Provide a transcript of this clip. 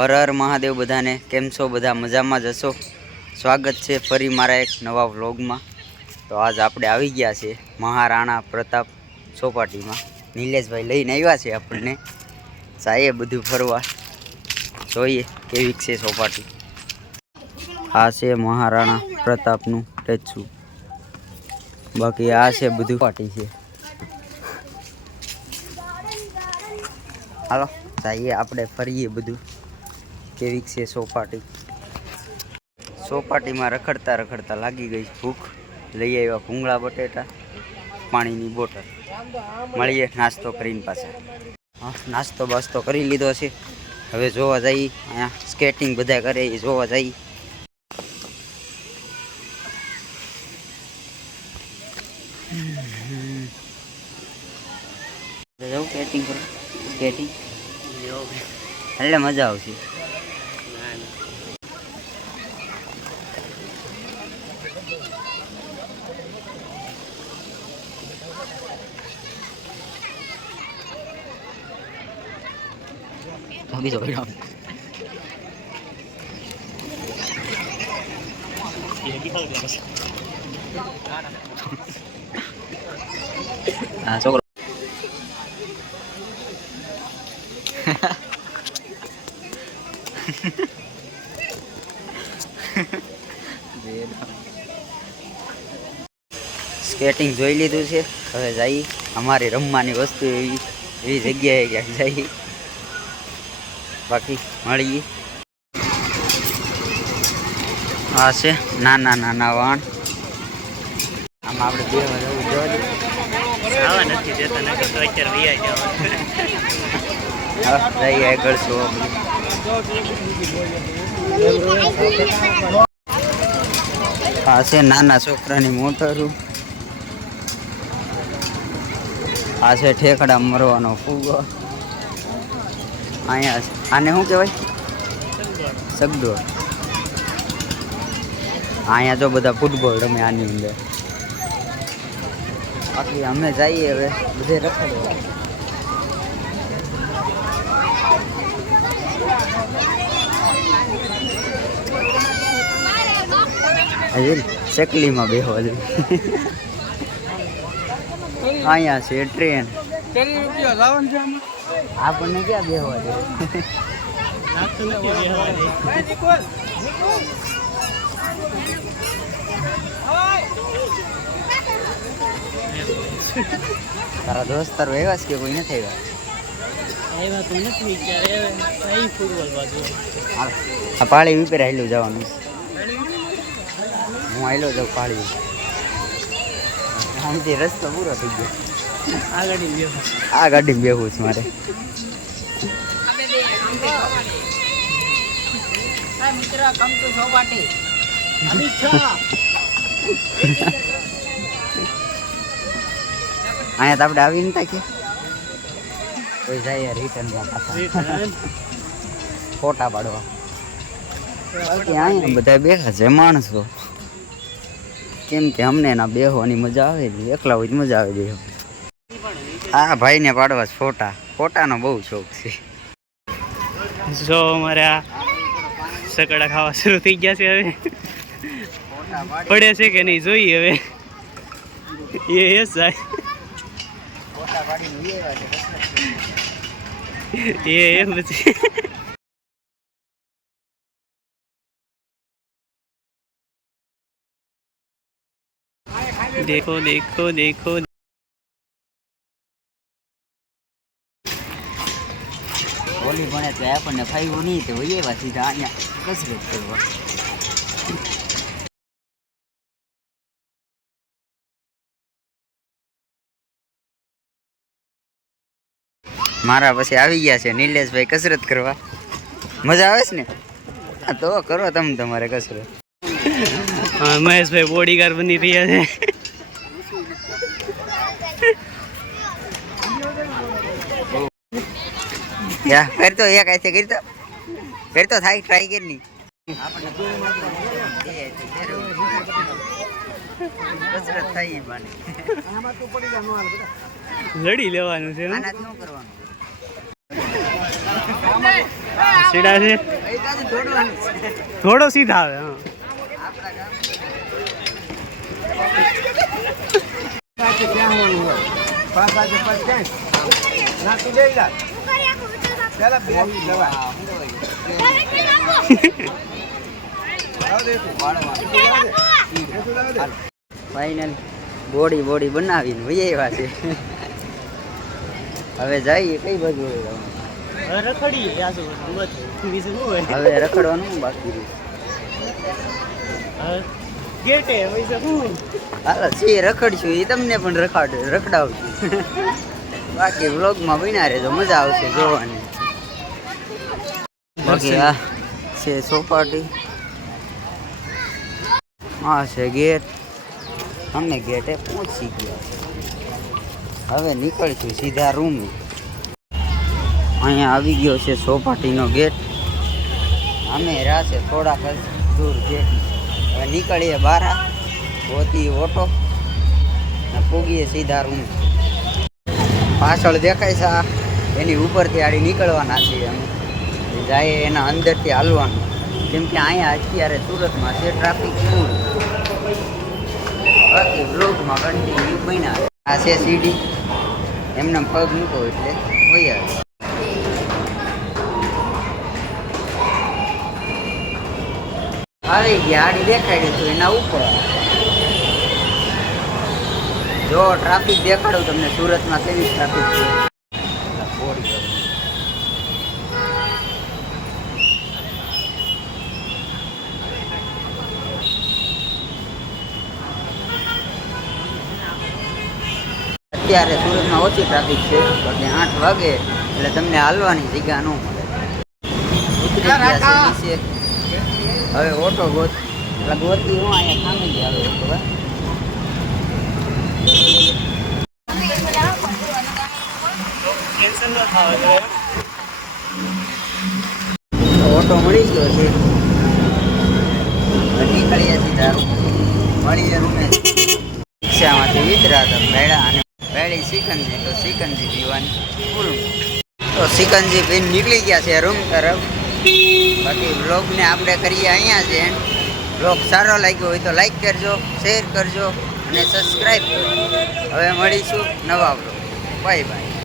હર હર મહાદેવ બધાને કેમ છો? બધા મજામાં જ હશો? સ્વાગત છે ફરી મારા એક નવા વ્લોગમાં। તો આજ આપણે આવી ગયા છે મહારાણા પ્રતાપ ચોપાટીમાં। નિલેશભાઈ લઈને આવ્યા છે આપણને, જાય બધું ફરવા, જોઈએ કેવી છે ચોપાટી। આ છે મહારાણા પ્રતાપનું સ્ટેચ્યુ, બાકી આ છે બધું ચોપાટી છે। હાલો જઈએ આપણે ફરીએ બધું કેવી છે ચોપાટી। ચોપાટીમાં રખડતા રખડતા લાગી ગઈ ભૂખ, લઈ આવ્યા ભૂંગળા બટેટા, પાણીની બોટલ। મળીએ નાસ્તો કરીને પાછા। હા, નાસ્તો બાસ્તો કરી લીધો છે, હવે જોવા જઈએ અહીંયા સ્કેટિંગ બધા કરે એ જોવા જઈએ। જવું સ્કેટિંગ કરો, સ્કેટિંગ એટલે મજા આવશે। બીજો ભાઈ હા છોકરો સ્કેટિંગ જોઈ લીધું છે, હવે જઈએ અમારી રમવાની વસ્તુ એવી જગ્યાએ ક્યાંક જઈએ, બાકી મળીએ। આ છે નાના નાના વાણ, આમાં આપણે બે જવું જોવા નથી દેતા, નકર તો અત્યારે વૈયા જવાનું। જઈએ આગળ છો। આ છે નાના છોકરાની મોટરું, આ છે ઠેકડા મરવાનો ફૂગો, અહીંયા આને શું કહેવાય? સગડોળ। અહીંયા જો બધા ફૂટબોલ રમે આની અંદર, બાકી અમે જઈએ હવે બધે રખડવા। હજી ચકલીમાં બેહવા જોઈએ। અહીંયા છે ટ્રેન, આપણને ક્યાં બેહવા દે? તારા દોસ્તારો એવા છે કે કોઈ નથી આવ્યા? તો નથી આ પાળી ઉપર આવેલું જવાનું, હું આવેલો જાઉં પાળી, આમથી રસ્તો પૂરો થઈ ગયો। આ ગાડીમાં બેહવું છે મારે। અહીંયા તો આપણે આવી નતા કે કોઈ જાય રિટર્નમાં પાછા ફોટા પાડવા। અહીંયા બધા બેઠા છે માણસો, કેમ કે અમને એના બેહવાની મજા આવે છે, એકલા હોય મજા આવે છે। આ ભાઈને પાડવા છે ફોટા, ફોટાનો બહુ શોખ છે। જો અમારે આ સકડા ખાવા શરૂ થઈ ગયા છે, હવે પડે છે કે નહીં જોઈએ હવે। એ જાય એ પછી देखो देखो देखो, હોલી ભણે તો આપણને ફાવ્યું નહીં તો એવા સીધા અહીંયા કસરત કરવા। મારા પછી આવી ગયા છે નિલેશભાઈ કસરત કરવા, મજા આવે છે ને? હા તો કરો તમે તમારે કસરત। મહેશભાઈ બોડીગાર્ડ બની રહ્યા છે। કરતો એક આથી કરતો થાય, ટ્રાય કરી કસરત થાય લડી લેવાનું છે। આનાથી શું કરવાનું? સીડા છે થોડો સીધા આવે ફાઇનલ બોડી બનાવીને વહી આવ્યા છે. હવે જઈએ કઈ બાજુ હોય રખડી હવે રખડવાનું બાકી રહ્યું. ગેટે હાલો છે રખડશું એ તમને પણ રખડાવશું. બાકી વ્લોગમાં બન્યા રહેજો મજા આવશે જોવાની. બાકી આ છે ચોપાટી, આ છે ગેટ. અમે ગેટે પહોંચી ગયા છે. હવે નીકળશું સીધા રૂમ. અહીંયા આવી ગયો છે ચોપાટીનો ગેટ. અમે રાશે થોડાક જ દૂર ગેટ. હવે નીકળીએ બહાર, ગોતી ઓટો ને પૂગીએ સીધા રૂમ. પાછળ દેખાય છે એની ઉપરથી આડી નીકળવાના છીએ અમે. જાય એના અંદરથી હાલવાનું, કેમ કે અહીંયા અત્યારે સુરતમાં છે ટ્રાફિક ફૂલ. બાકી બ્લોગમાં કન્ટિન્યુ બન્યા. આ છે સીડી, એમને પગ મૂકો એટલે હોય આવે. આવી ગયા આડી દેખાડી તો એના ઉપર. જો ટ્રાફિક દેખાડું તમને સુરતમાં કેવી ટ્રાફિક છે. અત્યારે સુરતમાં ઓછી ટ્રાફિક છે, બાકી 8 વાગે એટલે તમને હાલવાની જગ્યા ન મળે. ઉતરી ગયા છે નીચે. હવે ઓટો ગોતી હું અહીંયા સામે જ આવે ઓટો. ઓટો મળી ગયો છે. નીકળીએ સીધા મળીએ રૂમે. રિક્ષામાંથી વિતરા હતા ભેળા અને ભેળી સિકંજી, તો સિકંજી પીવાની ફૂલ. તો સિકંજી પીને નીકળી ગયા છે રૂમ તરફ. બાકી વ્લોગને આપણે કરીએ અહીંયા છે. વ્લોગ સારો લાગ્યો હોય તો લાઈક કરજો, શેર કરજો અને સબસ્ક્રાઈબ કરજો. હવે મળીશું નવા વ્લોગ. Bye bye.